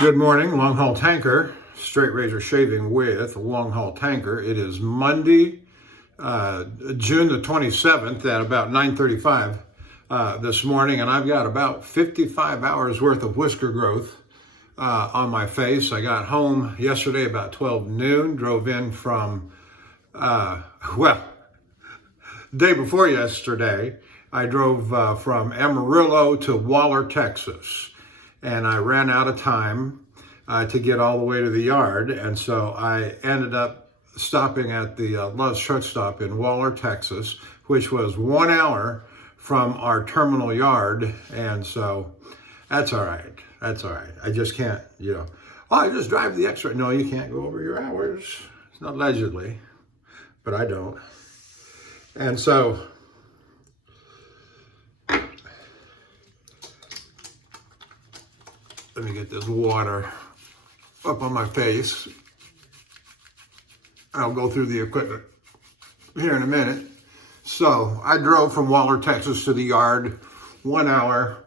Good morning, Longhaultanker, straight razor shaving with Longhaultanker. It is Monday, June the 27th at about 9:35 this morning, and I've got about 55 hours worth of whisker growth on my face. I got home yesterday about 12 noon, drove in from, day before yesterday, I drove from Amarillo to Waller, Texas. And I ran out of time to get all the way to the yard. And so I ended up stopping at the Love's Truck Stop in Waller, Texas, which was 1 hour from our terminal yard. And so that's all right. That's all right. I just can't, I just drive the extra. No, you can't go over your hours. It's not allegedly, but I don't. And so let me get this water up on my face. I'll go through the equipment here in a minute. So I drove from Waller, Texas to the yard 1 hour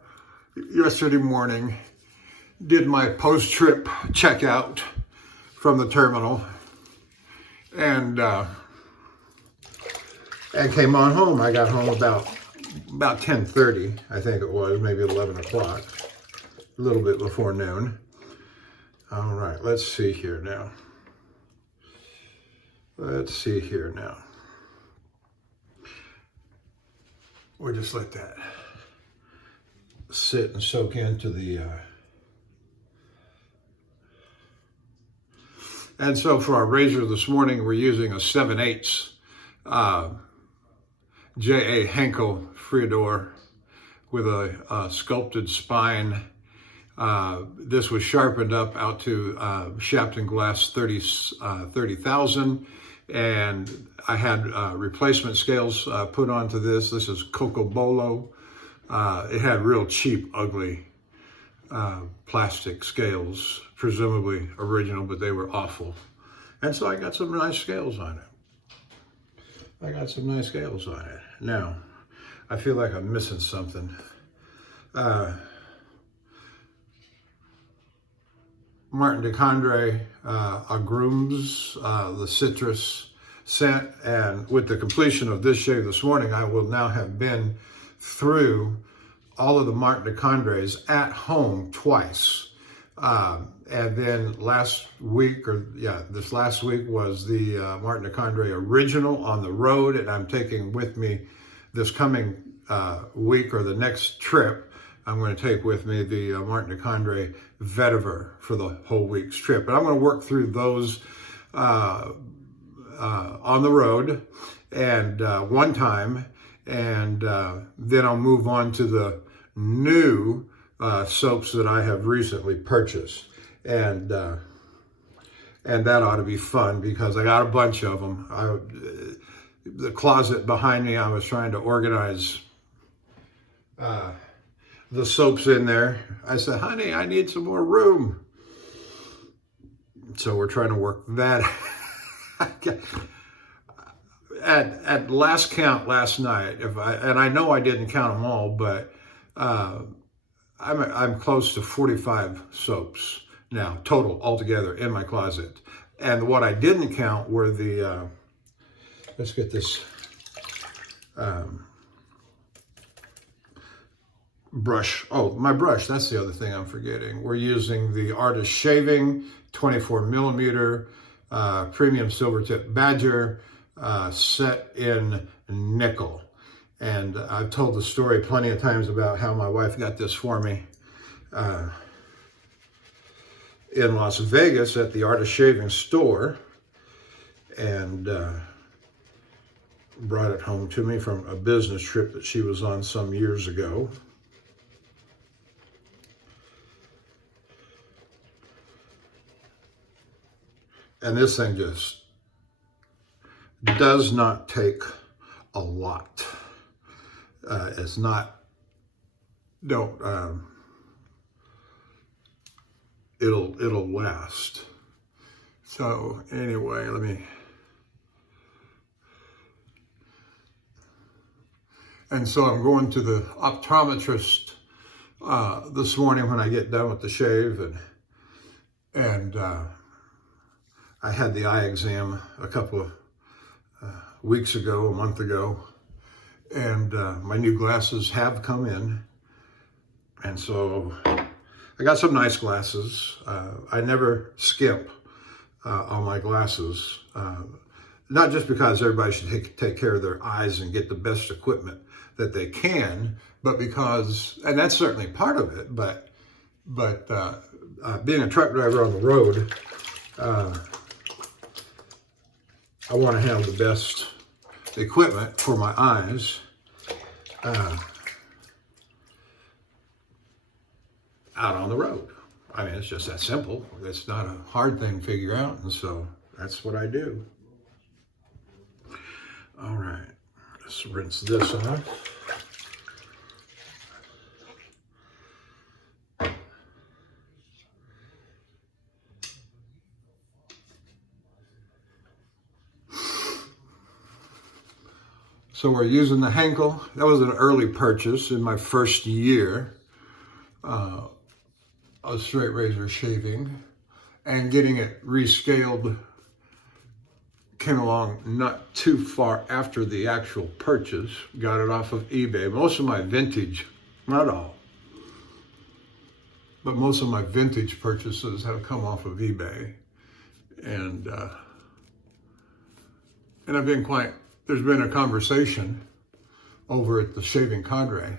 yesterday morning, did my post-trip checkout from the terminal, and came on home. I got home about 10:30, I think it was, maybe 11 o'clock. A little bit before noon. All right, let's see here now. We'll just let that sit and soak into the... And so for our razor this morning, we're using a 7/8 J.A. Henckels Friodur with a sculpted spine. This was sharpened up out to Shapton glass 30,000, and I had replacement scales put onto this. This is Coco Bolo. It had real cheap, ugly plastic scales, presumably original, but they were awful. And so I got some nice scales on it. Now, I feel like I'm missing something. Martin de Candre, Agrumes, the citrus scent, and with the completion of this shave this morning, I will now have been through all of the Martin de Candres at home twice. And then this last week was the Martin de Candre original on the road, and I'm taking with me this coming week or the next trip. I'm going to take with me the Martin de Candre vetiver for the whole week's trip. But I'm going to work through those on the road and one time, and then I'll move on to the new soaps that I have recently purchased. And that ought to be fun because I got a bunch of them. The closet behind me, I was trying to organize the soaps in there. I said, honey, I need some more room. So we're trying to work that. At last count last night, and I know I didn't count them all, but I'm close to 45 soaps now, total altogether in my closet. And what I didn't count were the, let's get this, brush. Oh, my brush, that's the other thing I'm forgetting. We're using the Artist Shaving 24 millimeter premium Silvertip Badger set in nickel. And I've told the story plenty of times about how my wife got this for me in Las Vegas at the Artist Shaving store, and brought it home to me from a business trip that she was on some years ago. And this thing just does not take a lot. It's not, it'll last. So anyway, and so I'm going to the optometrist this morning when I get done with the shave, and And I had the eye exam a couple of weeks ago, a month ago, and my new glasses have come in. And so I got some nice glasses. I never skimp on my glasses. Not just because everybody should take care of their eyes and get the best equipment that they can, but because, and that's certainly part of it, but being a truck driver on the road, I want to have the best equipment for my eyes out on the road. I mean, it's just that simple. It's not a hard thing to figure out, and so that's what I do. All right, let's rinse this off. So we're using the Henckels. That was an early purchase in my first year of straight razor shaving, and getting it rescaled came along not too far after the actual purchase. Got it off of eBay. Most of my vintage, not all, but most of my vintage purchases have come off of eBay. And I've been there's been a conversation over at the Shaving Candre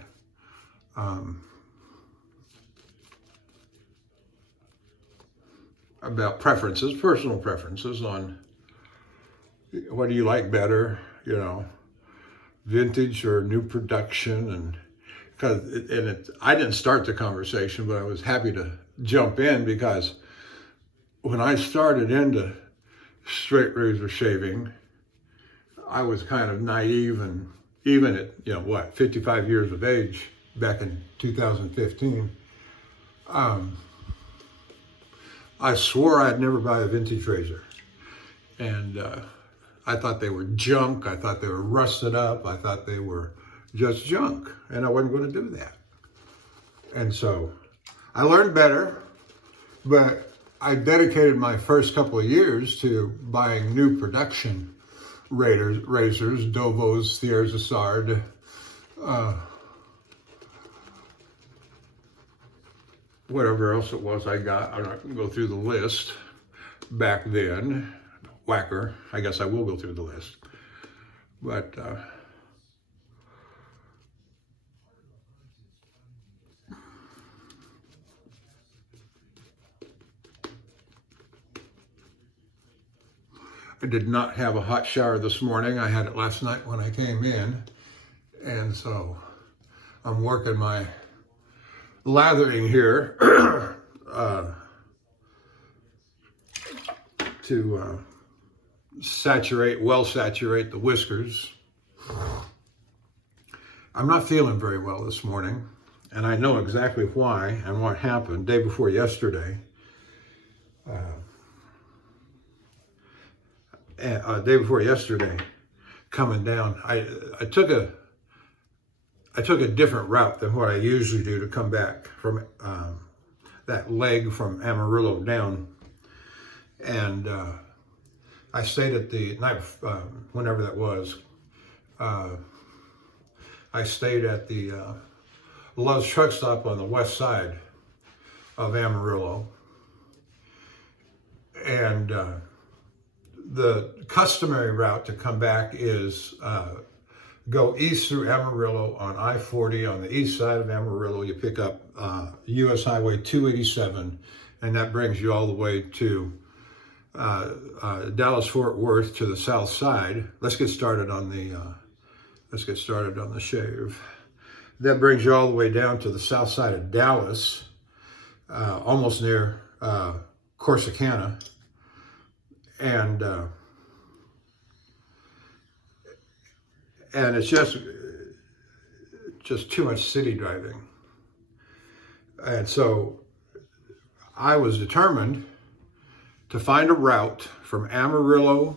about preferences, personal preferences on what do you like better, vintage or new production. And I didn't start the conversation, but I was happy to jump in, because when I started into straight razor shaving, I was kind of naive, and even at 55 years of age back in 2015, I swore I'd never buy a vintage razor. And I thought they were junk. I thought they were rusted up. I thought they were just junk, and I wasn't going to do that. And so I learned better, but I dedicated my first couple of years to buying new production razors, Dovos, Thiers-Essard, whatever else it was I got. I'm not going to go through the list back then. Whacker, I guess I will go through the list. But I did not have a hot shower this morning. I had it last night when I came in. And so I'm working my lathering here to saturate the whiskers. I'm not feeling very well this morning, and I know exactly why and what happened. Day before yesterday, coming down, I took a different route than what I usually do to come back from that leg from Amarillo down, and I stayed at the night, whenever that was. I stayed at the Love's Truck Stop on the west side of Amarillo, and the customary route to come back is go east through Amarillo on I-40 on the east side of Amarillo. You pick up US Highway 287, and that brings you all the way to Dallas-Fort Worth to the south side. Let's get started on the shave. That brings you all the way down to the south side of Dallas, almost near Corsicana, and it's just too much city driving. And so I was determined to find a route from Amarillo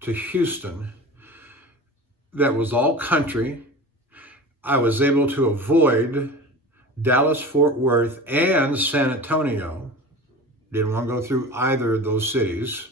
to Houston that was all country. I was able to avoid Dallas, Fort Worth, and San Antonio, Didn't want to go through either of those cities.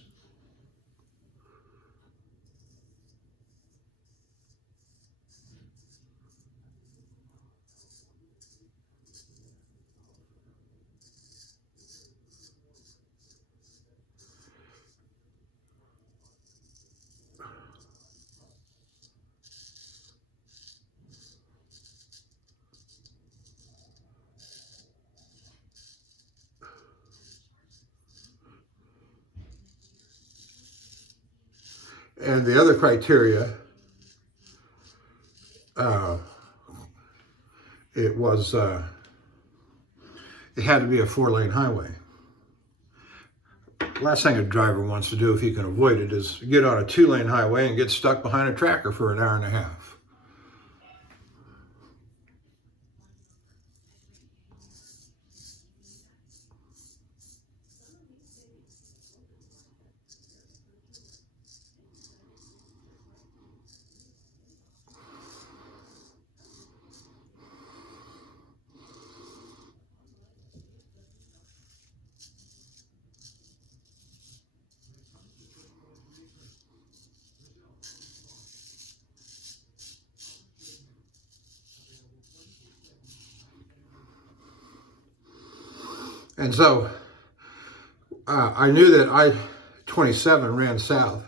And the other criteria, it had to be a 4-lane highway. Last thing a driver wants to do, if he can avoid it, is get on a 2-lane highway and get stuck behind a tractor for an hour and a half. And so I knew that I-27 ran south.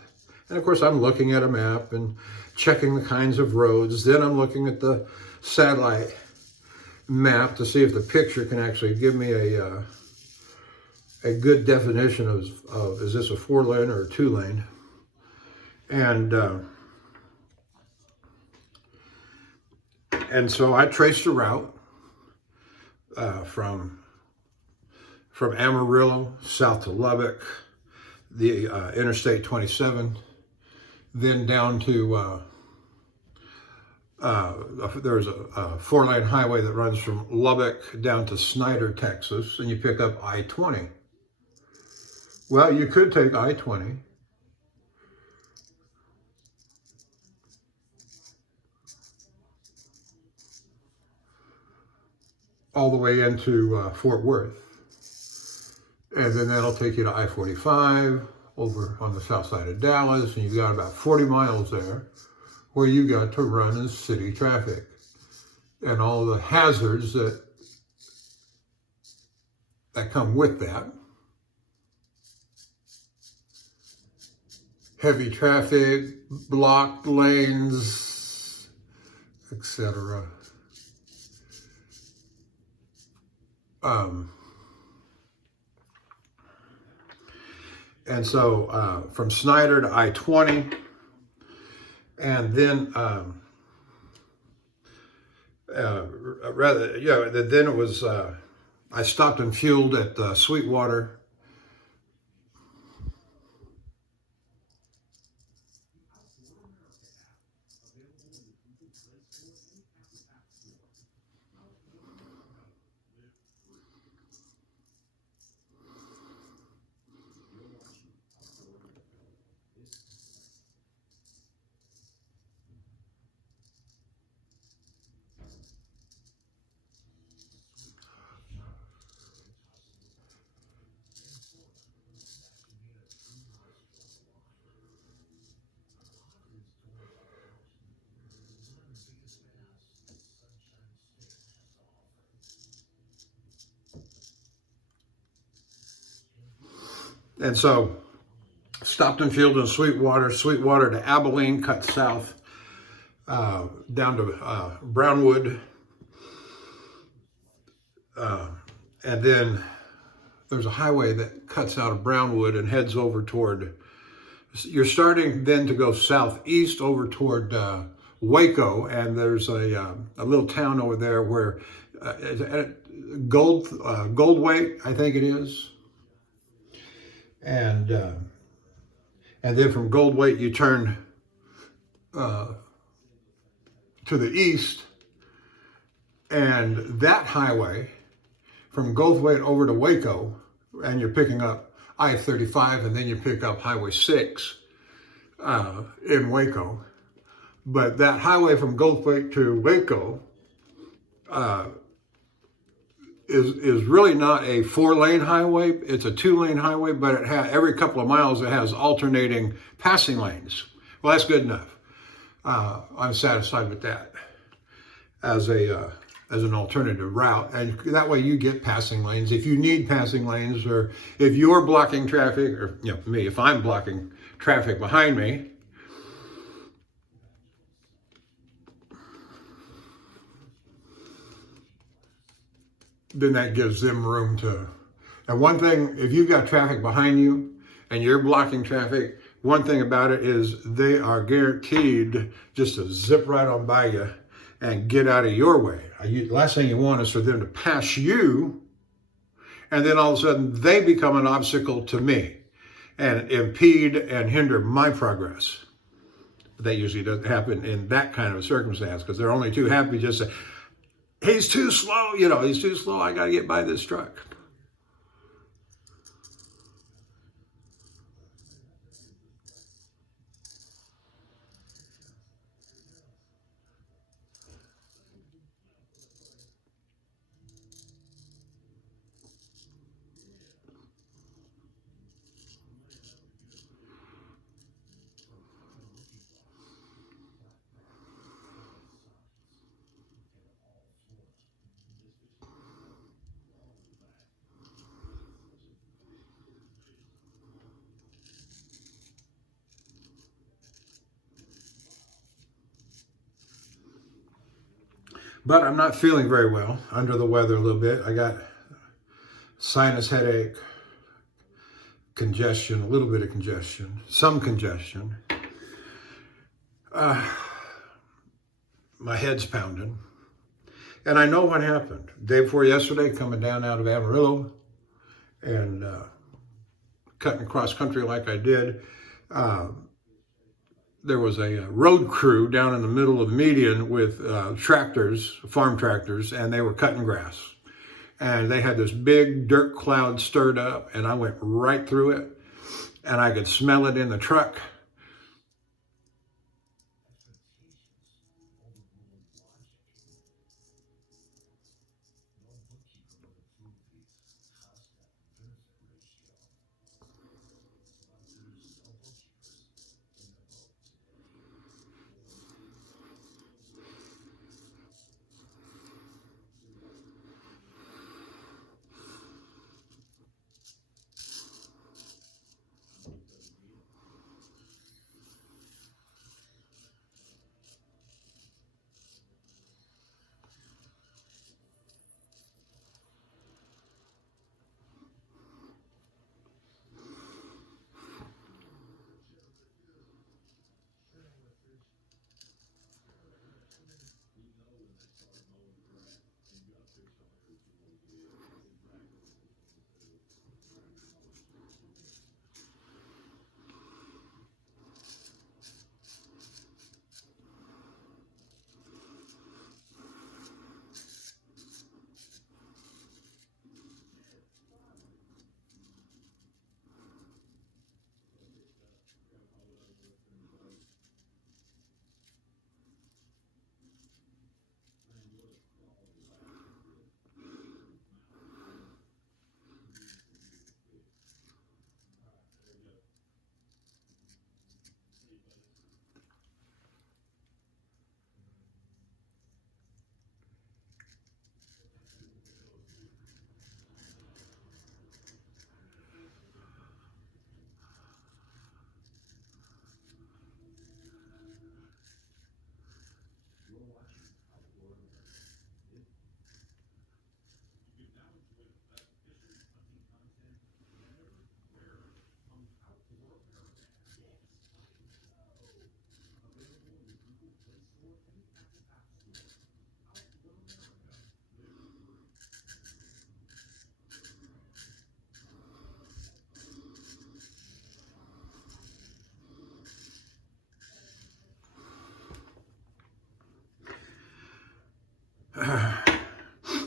And of course, I'm looking at a map and checking the kinds of roads. Then I'm looking at the satellite map to see if the picture can actually give me a good definition of is this a 4-lane or a 2-lane? And so I traced a route from Amarillo south to Lubbock, the Interstate 27, then down to there's a 4-lane highway that runs from Lubbock down to Snyder, Texas, and you pick up I-20. Well, you could take I-20 all the way into Fort Worth. And then that'll take you to I-45 over on the south side of Dallas, and you've got about 40 miles there where you got to run in city traffic and all the hazards that come with that. Heavy traffic, blocked lanes, etc. And so from Snyder to I-20, and then then it was I stopped and fueled at Sweetwater. And so stopped and fueled in Sweetwater to Abilene, cut south down to Brownwood. And then there's a highway that cuts out of Brownwood and heads over toward, you're starting then to go southeast over toward Waco, and there's a little town over there where Goldweight, I think it is. And then from Goldweight you turn to the east, and that highway from Goldweight over to Waco, and you're picking up I-35, and then you pick up Highway 6 in Waco. But that highway from Goldweight to Waco is really not a 4-lane highway. It's a 2-lane highway, but it every couple of miles it has alternating passing lanes. Well, that's good enough. I'm satisfied with that as an alternative route, and that way you get passing lanes if you need passing lanes, or if you're blocking traffic, or me, if I'm blocking traffic behind me. Then that gives them room to. And one thing, if you've got traffic behind you and you're blocking traffic, one thing about it is they are guaranteed just to zip right on by you and get out of your way. The last thing you want is for them to pass you, and then all of a sudden they become an obstacle to me and impede and hinder my progress. But that usually doesn't happen in that kind of circumstance, because they're only too happy just to, he's too slow, he's too slow, I gotta get by this truck. But I'm not feeling very well, under the weather a little bit. I got sinus headache, congestion, a little bit of congestion, some congestion. My head's pounding. And I know what happened. Day before yesterday, coming down out of Amarillo and cutting cross country like I did, there was a road crew down in the middle of the median with tractors, farm tractors, and they were cutting grass. And they had this big dirt cloud stirred up, and I went right through it, and I could smell it in the truck.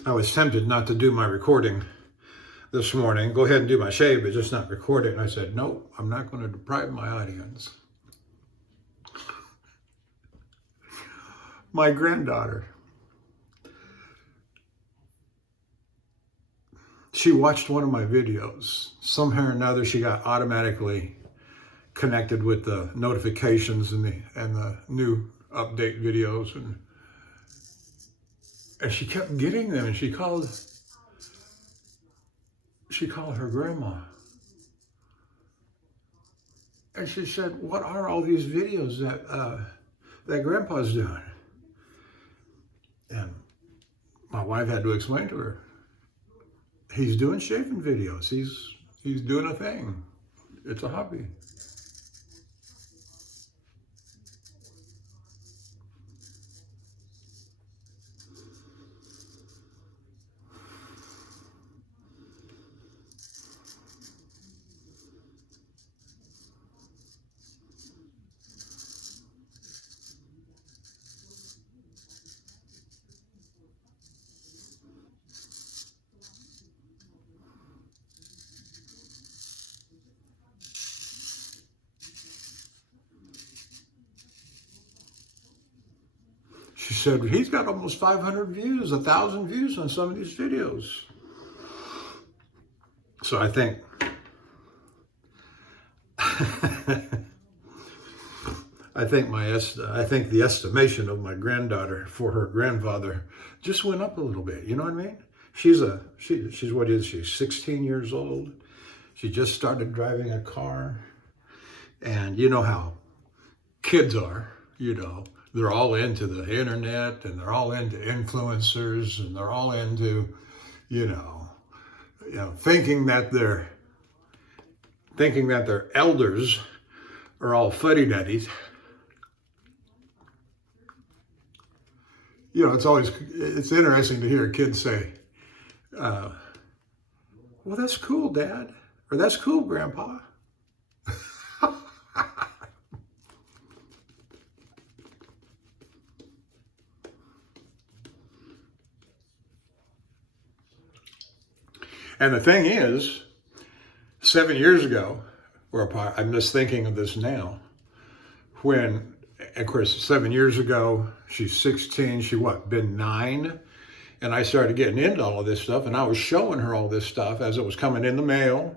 I was tempted not to do my recording this morning. Go ahead and do my shave, but just not record it. And I said, no, I'm not going to deprive my audience. My granddaughter she watched one of my videos. Somehow or another, she got automatically connected with the notifications and the new update videos, and she kept getting them, and she called her grandma. And she said, "What are all these videos that Grandpa's doing?" And my wife had to explain to her, he's doing shaving videos. He's doing a thing. It's a hobby. She said, he's got almost 500 views, 1,000 views on some of these videos. So I think, I think the estimation of my granddaughter for her grandfather just went up a little bit. You know what I mean? She's what is she? 16 years old. She just started driving a car, and you know how kids are. You know, they're all into the internet, and they're all into influencers, and they're all into, thinking that their elders are all fuddy-duddies. It's interesting to hear kids say, well, that's cool, Dad, or that's cool, Grandpa. And the thing is, 7 years ago, I'm just thinking of this now, when, of course, 7 years ago, she's 16, been 9? And I started getting into all of this stuff, and I was showing her all this stuff as it was coming in the mail.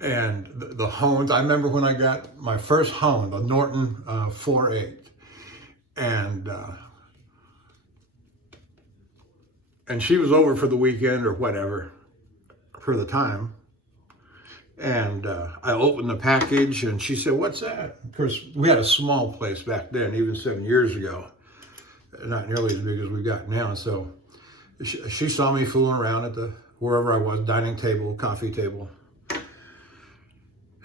And the Hones, I remember when I got my first Hone, the Norton 4.8. And she was over for the weekend or whatever, for the time. And I opened the package, and she said, "What's that?" Of course, we had a small place back then, even 7 years ago. Not nearly as big as we've got now. So she saw me fooling around at wherever I was, dining table, coffee table.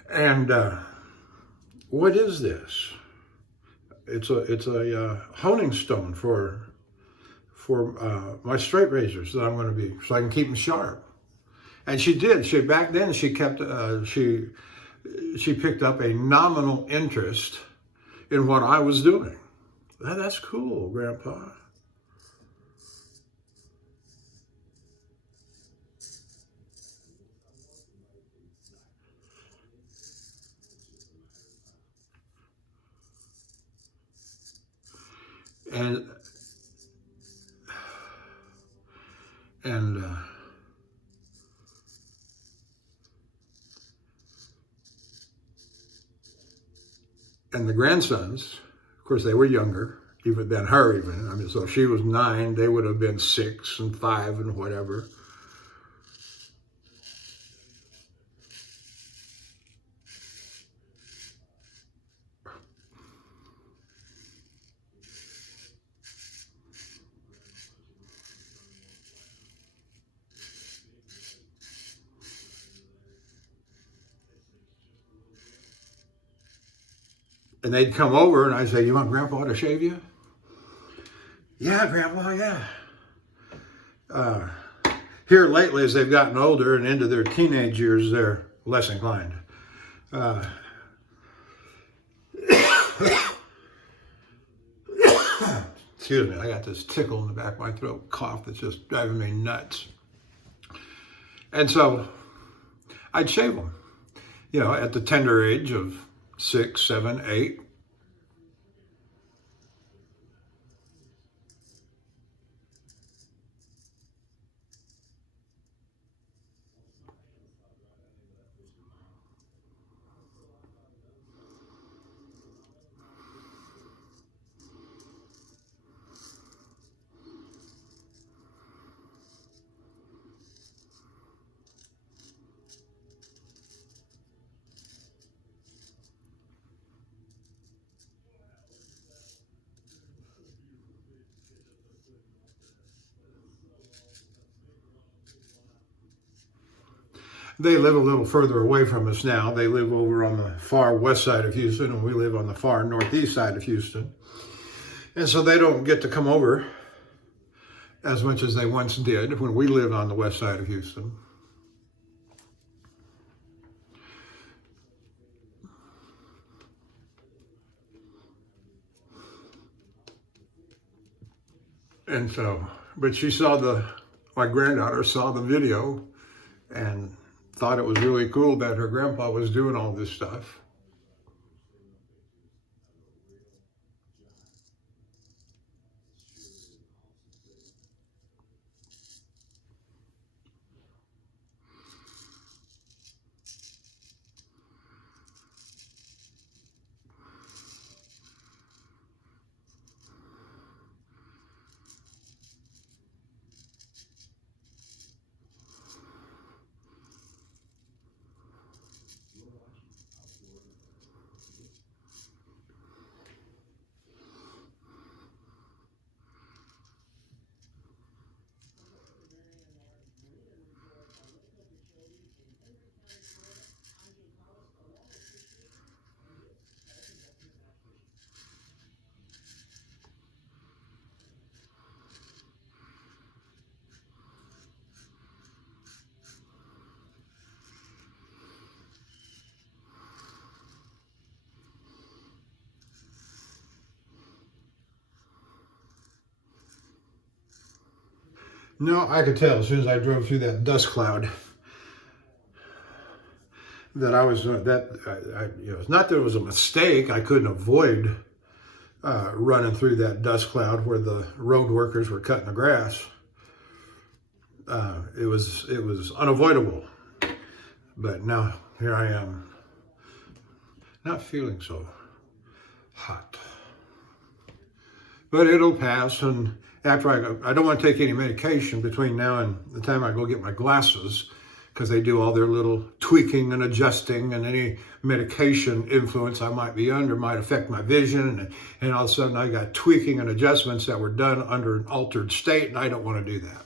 And what is this? It's a honing stone for my straight razors that I'm going to be, so I can keep them sharp. And she did. Back then she kept she picked up a nominal interest in what I was doing. That's cool, Grandpa. And the grandsons, of course, they were younger even than her. I mean, so she was 9; they would have been 6 and 5 and whatever. And they'd come over, and I'd say, "You want Grandpa to shave you?" "Yeah, Grandpa, yeah." Here lately, as they've gotten older and into their teenage years, they're less inclined. Excuse me, I got this tickle in the back of my throat, cough that's just driving me nuts. And so I'd shave them, at the tender age of 6, 7, 8. They live a little further away from us now. They live over on the far west side of Houston, and we live on the far northeast side of Houston. And so they don't get to come over as much as they once did when we lived on the west side of Houston. And so, but my granddaughter saw the video and thought it was really cool that her grandpa was doing all this stuff. No, I could tell as soon as I drove through that dust cloud that I was it's not that it was a mistake. I couldn't avoid running through that dust cloud where the road workers were cutting the grass. It was unavoidable. But now here I am, not feeling so hot. But it'll pass, and after I don't want to take any medication between now and the time I go get my glasses, because they do all their little tweaking and adjusting, and any medication influence I might be under might affect my vision, and all of a sudden I got tweaking and adjustments that were done under an altered state, and I don't want to do that.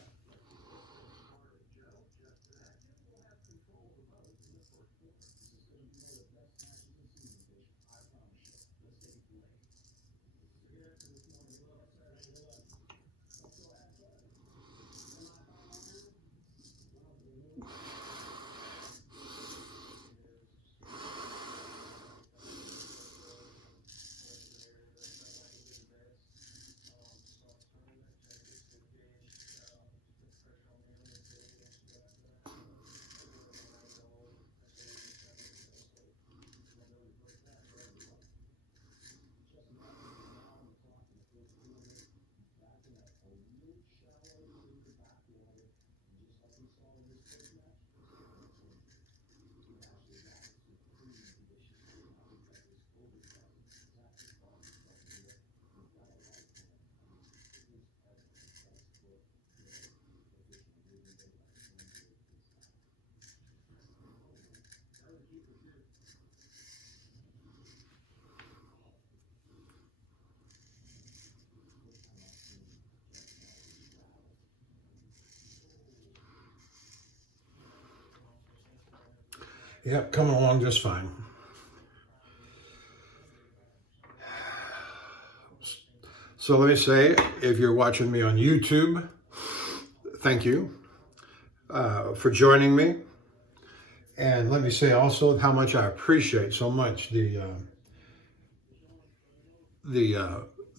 Yep, coming along just fine. So let me say, if you're watching me on YouTube, thank you for joining me. And let me say also how much I appreciate so much the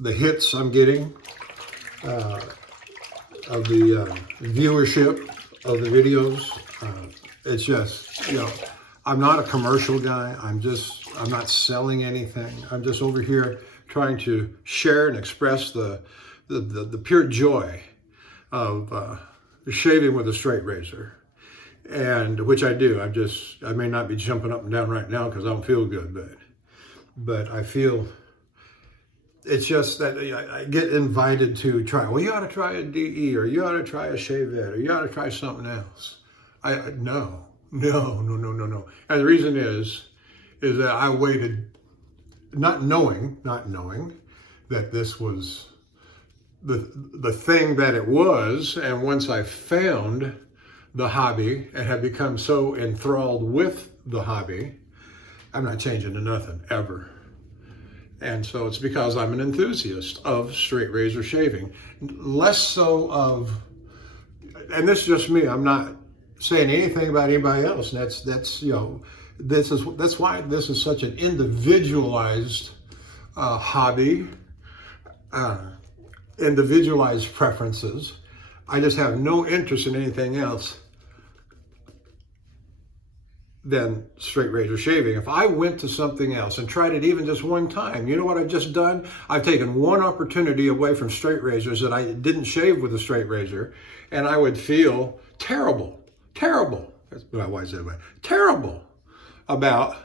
hits I'm getting of the viewership of the videos. It's just, I'm not a commercial guy. I'm not selling anything. I'm just over here trying to share and express the pure joy of shaving with a straight razor, and which I do. I may not be jumping up and down right now because I don't feel good, but I feel it's just that I get invited to try. Well, you ought to try a DE, or you ought to try a shavette, or you ought to try something else. No. And the reason is that I waited, not knowing that this was the thing that it was. And once I found the hobby and have become so enthralled with the hobby, I'm not changing to nothing ever. And so it's because I'm an enthusiast of straight razor shaving, less so of, and this is just me, I'm not saying anything about anybody else. And that's you know, that's why this is such an individualized hobby, individualized preferences. I just have no interest in anything else than straight razor shaving. If I went to something else and tried it even just one time, you know what I've just done? I've taken one opportunity away from straight razors that I didn't shave with a straight razor, and I would feel terrible. That's what my wife said, terrible about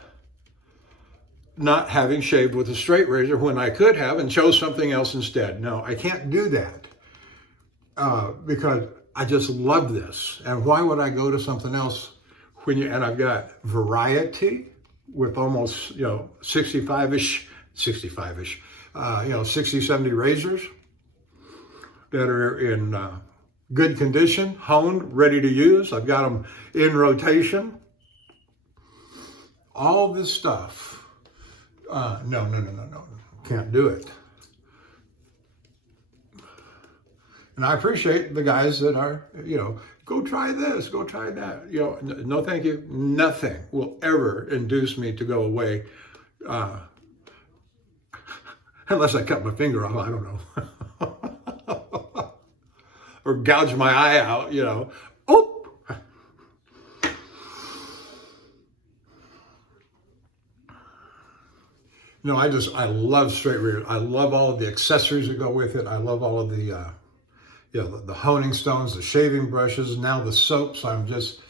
not having shaved with a straight razor when I could have and chose something else instead. No, I can't do that because I just love this. And why would I go to something else and I've got variety with almost, 65-ish, 60, 70 razors that are in good condition, honed, ready to use. I've got them in rotation. All this stuff. No. Can't do it. And I appreciate the guys that are, go try this, go try that. No thank you. Nothing will ever induce me to go away unless I cut my finger off, I don't know. Or gouge my eye out, Oh! No, I love straight razor. I love all of the accessories that go with it. I love all of the the honing stones, the shaving brushes, now the soaps. I'm just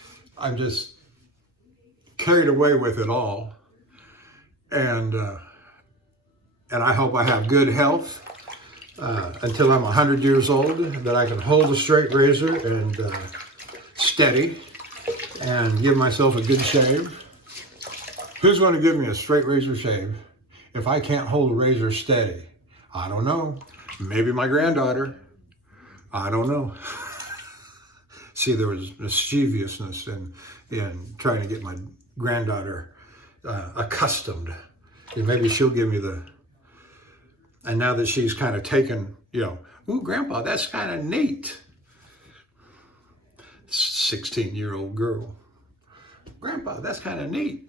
carried away with it all. And I hope I have good health until I'm 100 years old, that I can hold a straight razor and steady and give myself a good shave. Who's going to give me a straight razor shave if I can't hold a razor steady? I don't know. Maybe my granddaughter. I don't know. See, there was mischievousness in trying to get my granddaughter accustomed. And maybe she'll give me and now that she's kind of taken, ooh, Grandpa, that's kind of neat. 16-year-old girl. Grandpa, that's kind of neat.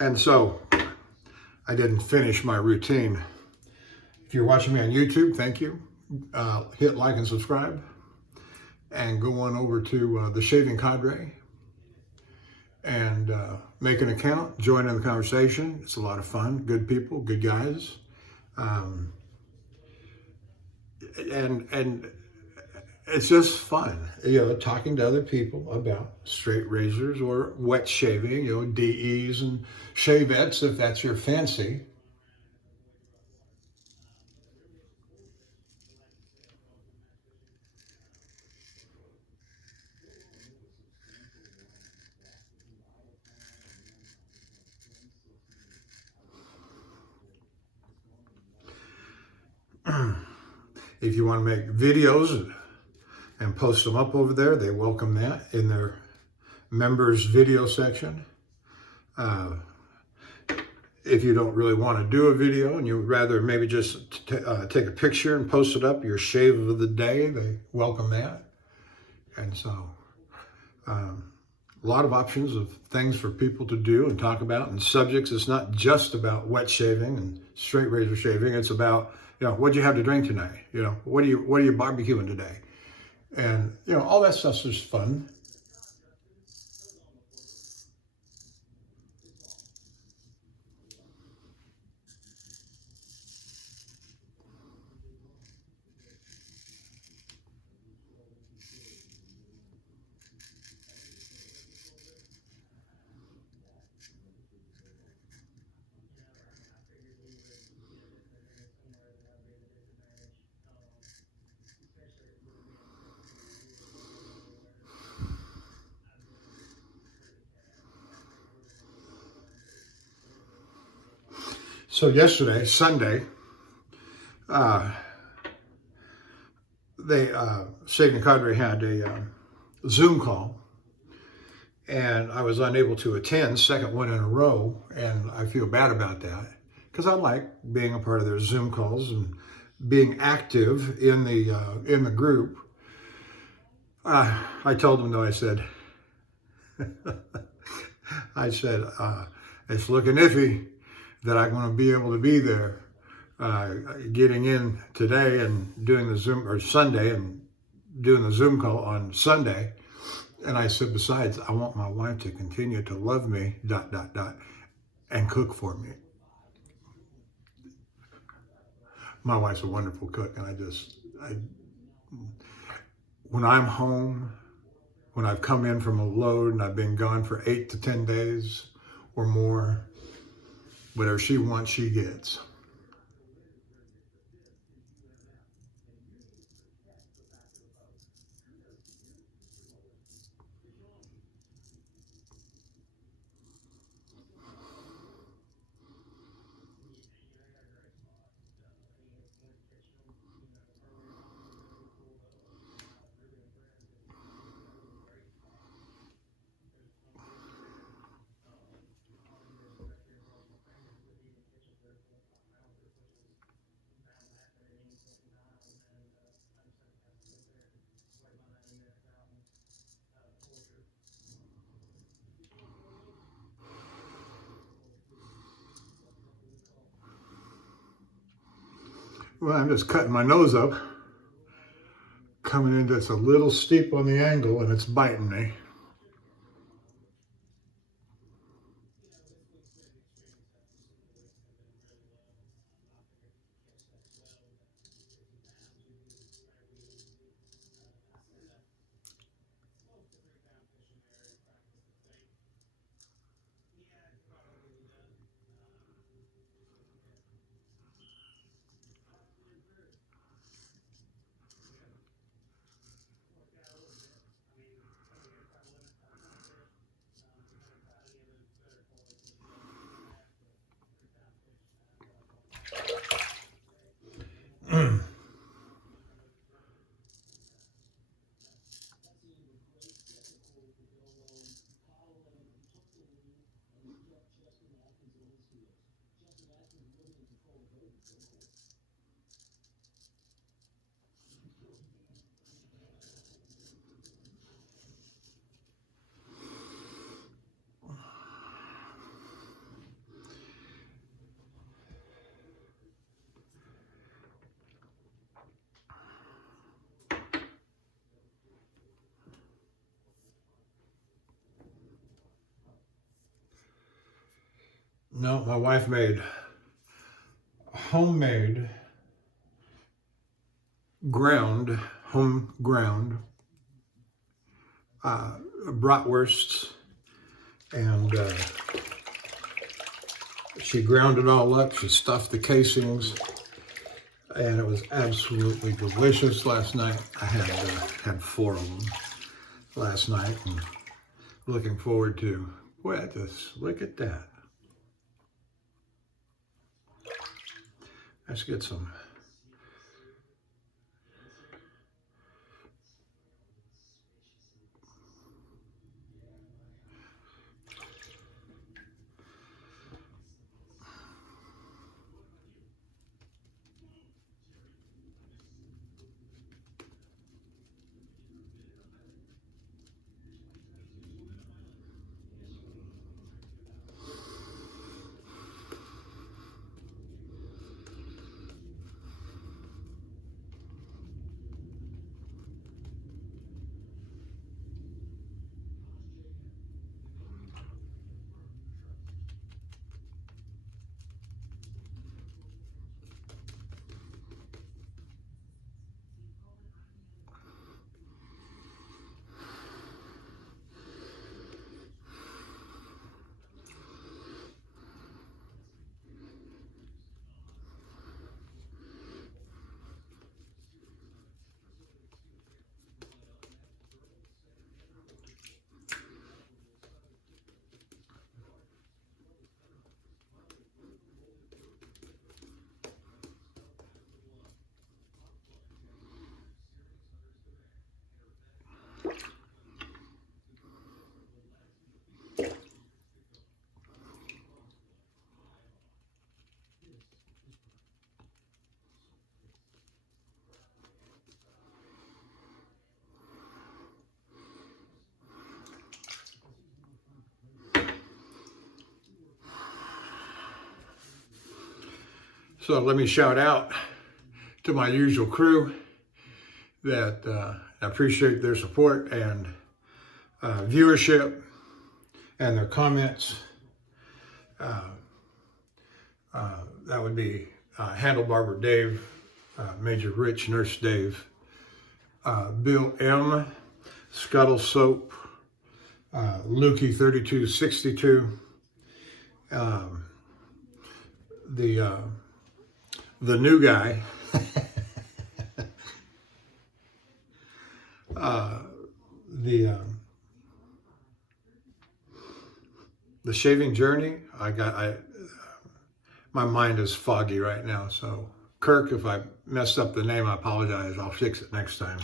And so I didn't finish my routine. If you're watching me on YouTube, thank you. Hit like and subscribe, and go on over to the Shaving Candre and make an account, join in the conversation. It's a lot of fun, good people, good guys. And it's just fun, talking to other people about straight razors or wet shaving, DEs and shavettes if that's your fancy. If you want to make videos and post them up over there, they welcome that in their members video section. If you don't really want to do a video and you'd rather maybe just take a picture and post it up, your shave of the day, they welcome that. And so a lot of options of things for people to do and talk about and subjects. It's not just about wet shaving and straight razor shaving. It's about, what'd you have to drink tonight? What are you barbecuing today? And, all that stuff's just fun. So yesterday, Sunday, Satan and Candre had a Zoom call, and I was unable to attend, second one in a row, and I feel bad about that because I like being a part of their Zoom calls and being active in the group. I told them though, I said, it's looking iffy that I'm going to be able to be there. Getting in today and doing the Zoom, or Sunday and doing the Zoom call on Sunday. And I said, besides, I want my wife to continue to love me, ... and cook for me. My wife's a wonderful cook. And when I'm home, when I've come in from a load and I've been gone for 8 to 10 days or more, whatever she wants, she gets. Well, I'm just cutting my nose up, coming in just a little steep on the angle, and it's biting me. No, my wife made homemade ground home ground bratwursts, and she ground it all up. She stuffed the casings, and it was absolutely delicious last night. I had 4 of them last night, and looking forward to, boy, just look at that. Let's get some. So let me shout out to my usual crew that I appreciate their support and viewership and their comments. That would be Handlebarber Dave, Major Rich, Nurse Dave, Bill M, Scuttle Soap, Lukey 3262, the new guy, the shaving journey. My mind is foggy right now. So Kirk, if I messed up the name, I apologize. I'll fix it next time.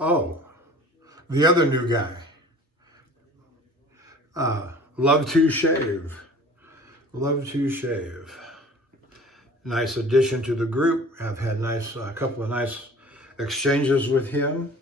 Oh, the other new guy. Love to shave. Love to shave. Nice addition to the group. I've had a couple of nice exchanges with him.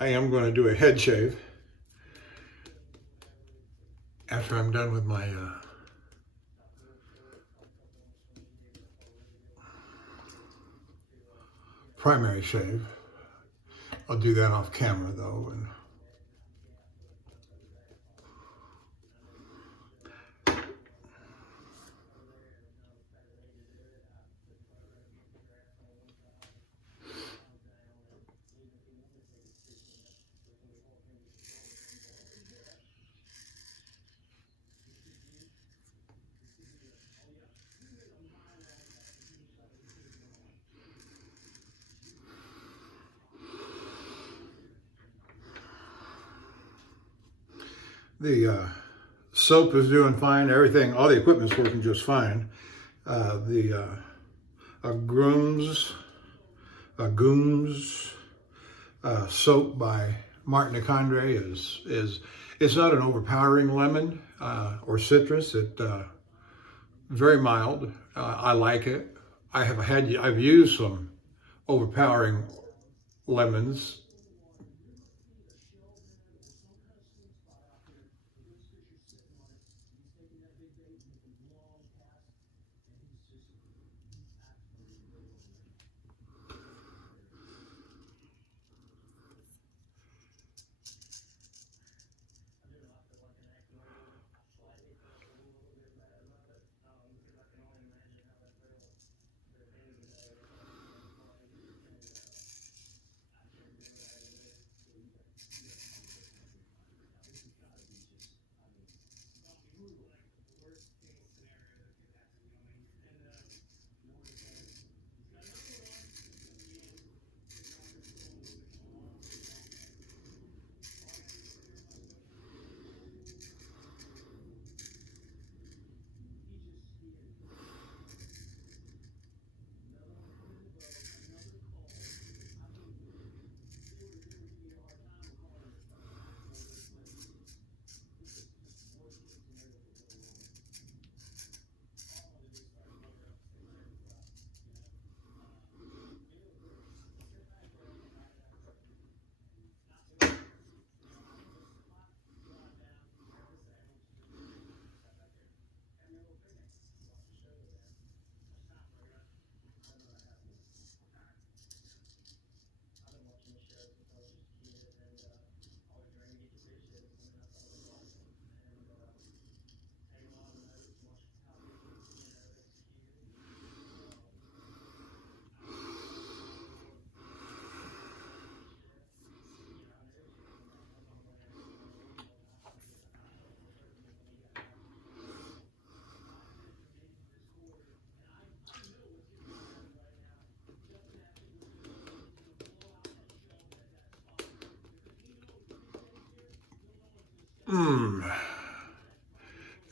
I am going to do a head shave after I'm done with my primary shave. I'll do that off camera though. And the soap is doing fine. Everything, all the equipment's working just fine. The Agrumes soap by Martin de Candre is it's not an overpowering lemon or citrus. It very mild. I like it. I've used some overpowering lemons.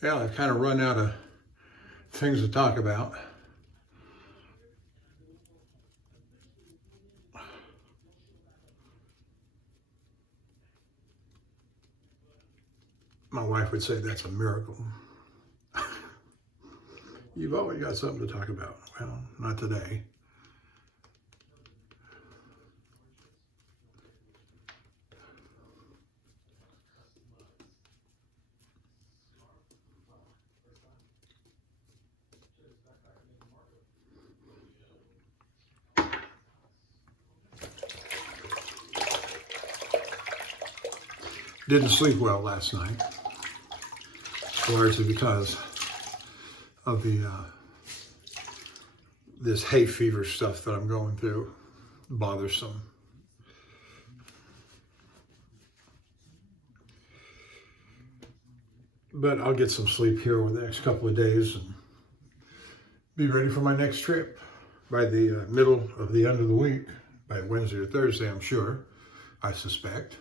Yeah, I've kind of run out of things to talk about. My wife would say that's a miracle. You've always got something to talk about. Well, not today. Didn't sleep well last night, largely because of the this hay fever stuff that I'm going through. Bothersome. But I'll get some sleep here over the next couple of days and be ready for my next trip by the middle of the end of the week, by Wednesday or Thursday, I'm sure, I suspect.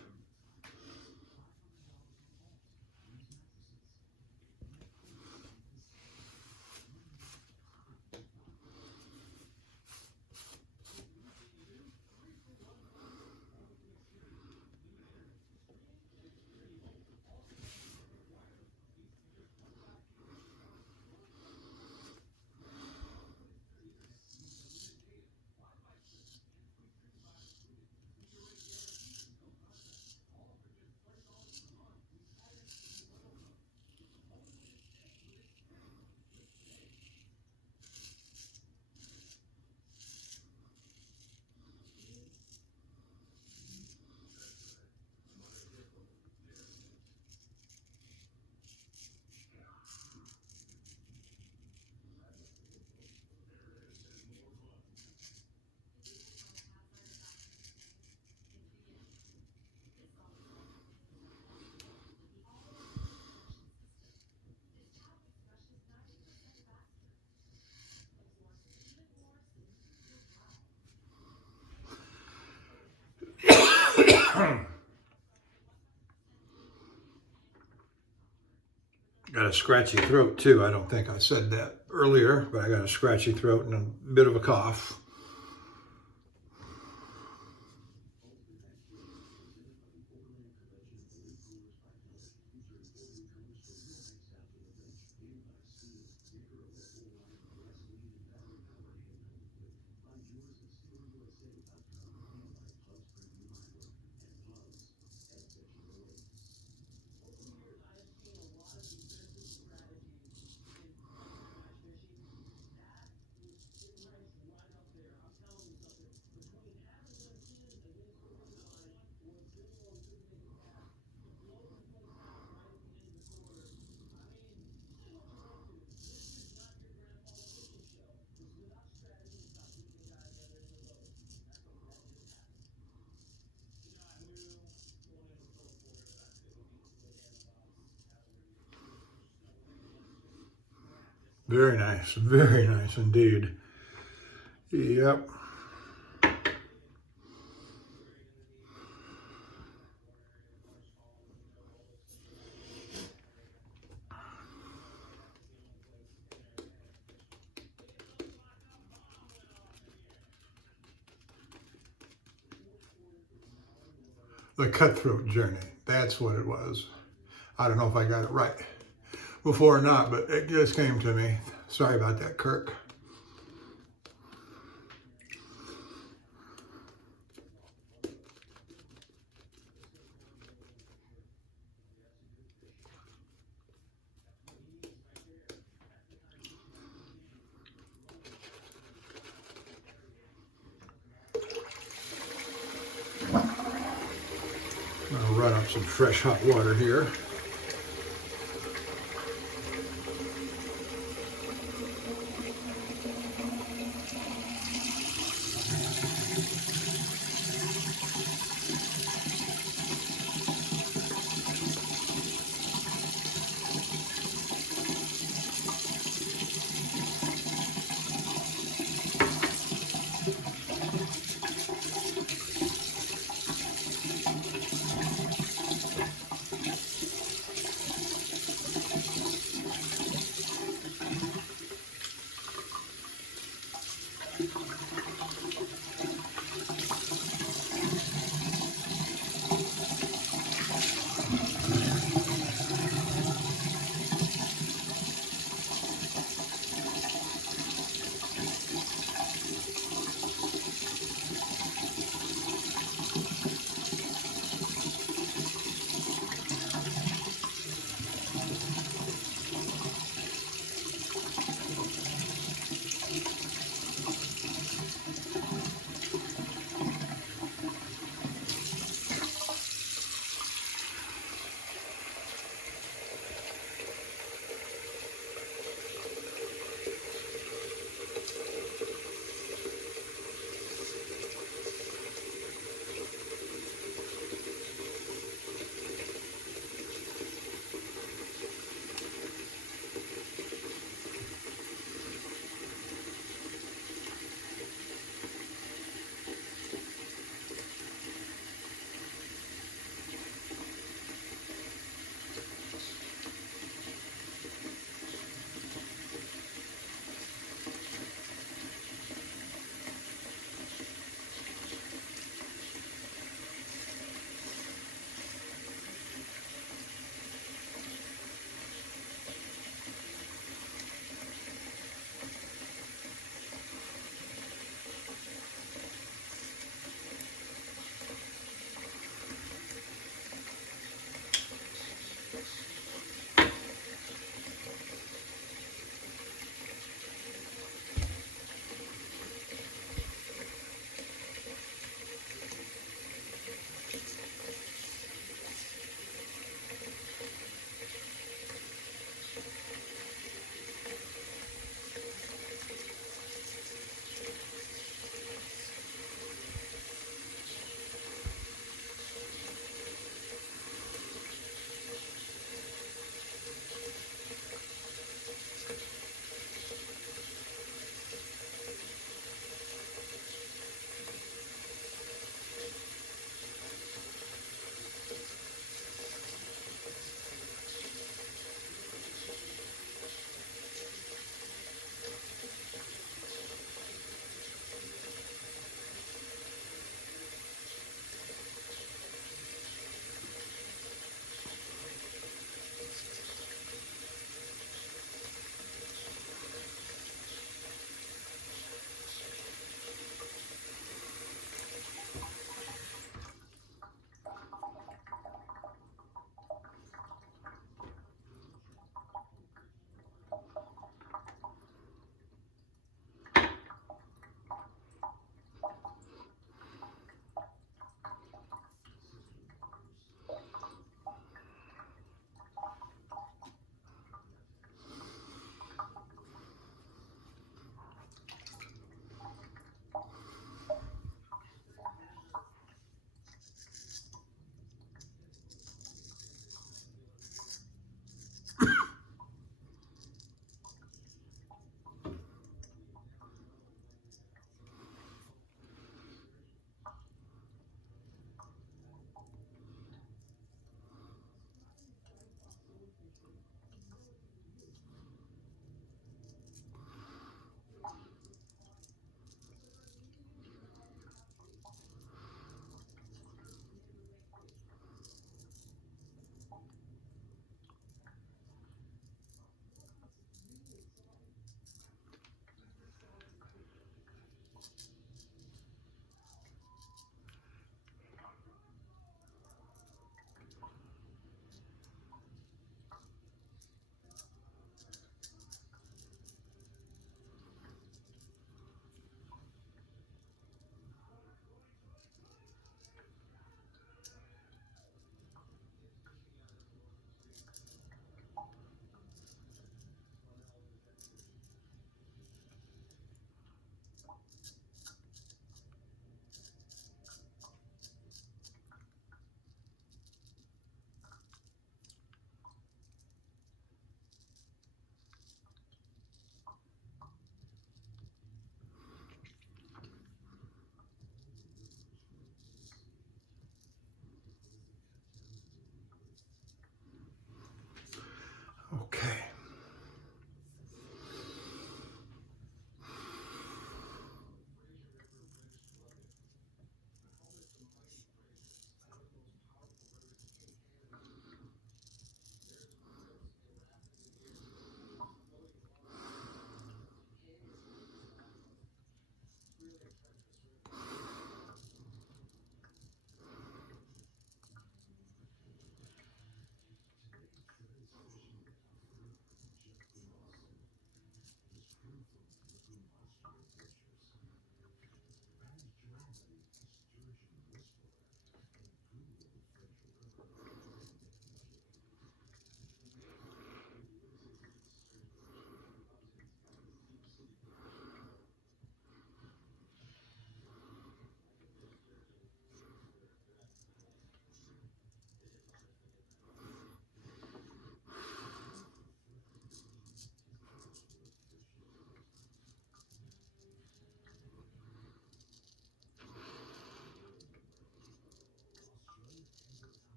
Got a scratchy throat too. I don't think I said that earlier, but I got a scratchy throat and a bit of a cough. Very nice indeed. Yep. The cutthroat journey, that's what it was. I don't know if I got it right before or not, but it just came to me. Sorry about that, Kirk. I'll run up some fresh hot water here.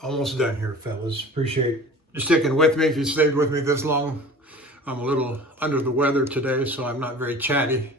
Almost done here, fellas. Appreciate you sticking with me. If you stayed with me this long, I'm a little under the weather today, so I'm not very chatty.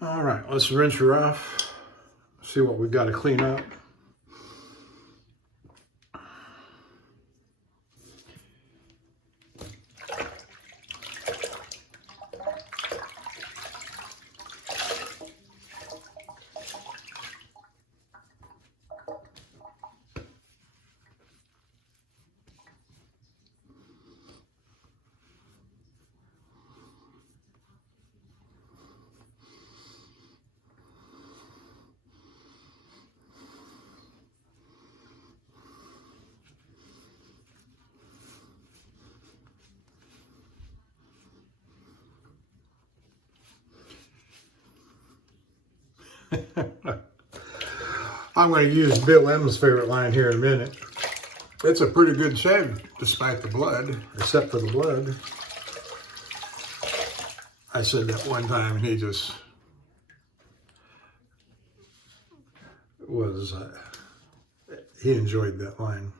All right, let's rinse her off. See what we've got to clean up. I'm going to use Bill M's favorite line here in a minute. It's a pretty good shed, despite the blood, except for the blood. I said that one time, and he just was, he enjoyed that line.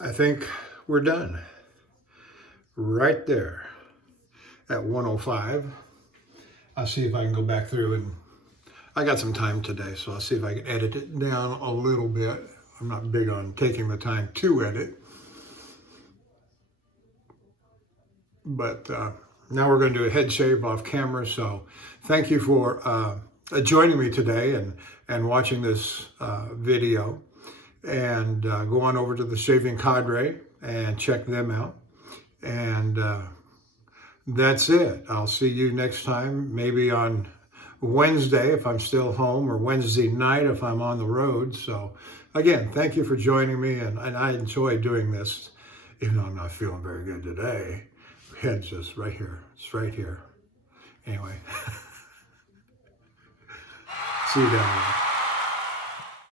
I think we're done right there at 105. I'll see if I can go back through, and I got some time today, so I'll see if I can edit it down a little bit. I'm not big on taking the time to edit. But now we're going to do a head shave off camera. So thank you for joining me today and watching this video. And go on over to the Shaving Candre and check them out. And that's it. I'll see you next time, maybe on Wednesday if I'm still home, or Wednesday night if I'm on the road. So again, thank you for joining me, and I enjoy doing this, even though I'm not feeling very good today. Head's just right here. It's right here. Anyway, see you down there.